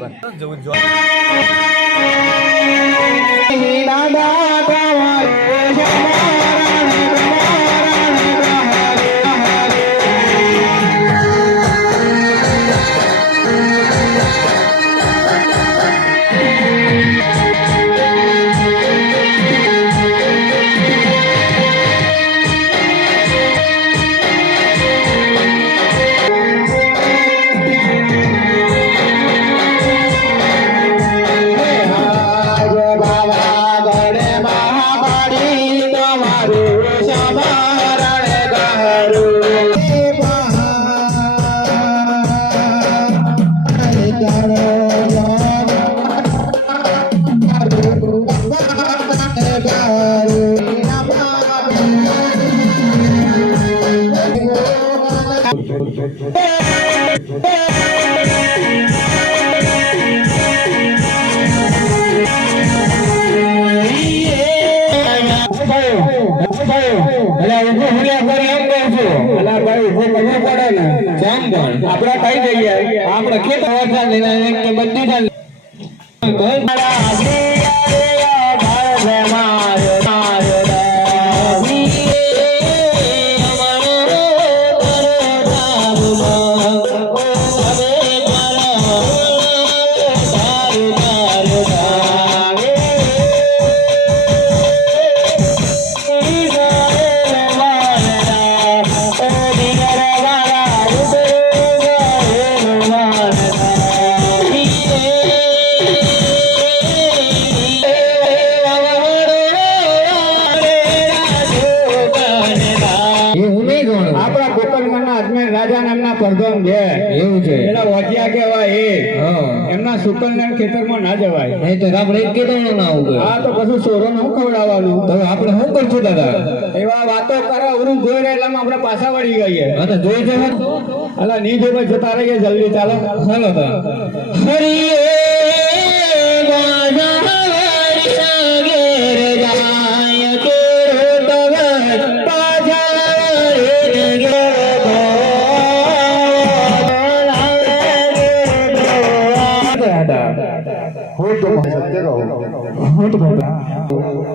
बरं આપડે કઈ જગ્યા આપડે ખેતર. બધી આપણા રાજા નામના પરગમ છે. એવું છે. એના વજિયા કહેવાય એ. એમના શુકલના ખેતરમાં ના જવાય. નહીં તો આપણે કેદારનો ના આવું આ તો પછી સોરો નું ખવડાવવાનું. તો આપણે શું કરશું દાદા? એવા વાતો કરે અવરું જોઈ રહ્યા આપણે પાછા વળી ગઈએ. હા તો જોઈ જવા અલા ની જોઈ જતા રહીએ જલ્દી ચાલો. ચાલો તો.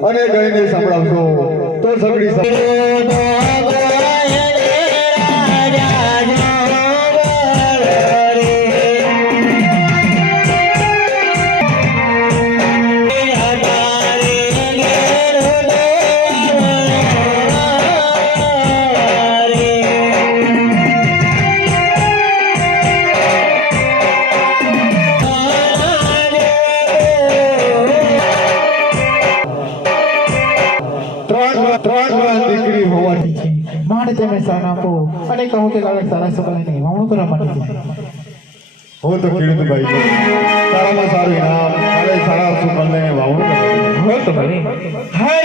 અને ગણીને સંભળાવશો. તો સગડી વાર દીકરી હોવાથી માટે તેમને સ્થાન આપો અને કહો કે કાલે સારા સબલાને વાવણું કરવા માટે છે. હું તો કિરીટભાઈ ભાઈ છું સારામાં સારું ઇનામ કાલે સારા લઈને વાવણું કરવાનું. તો ભાઈ કાઢે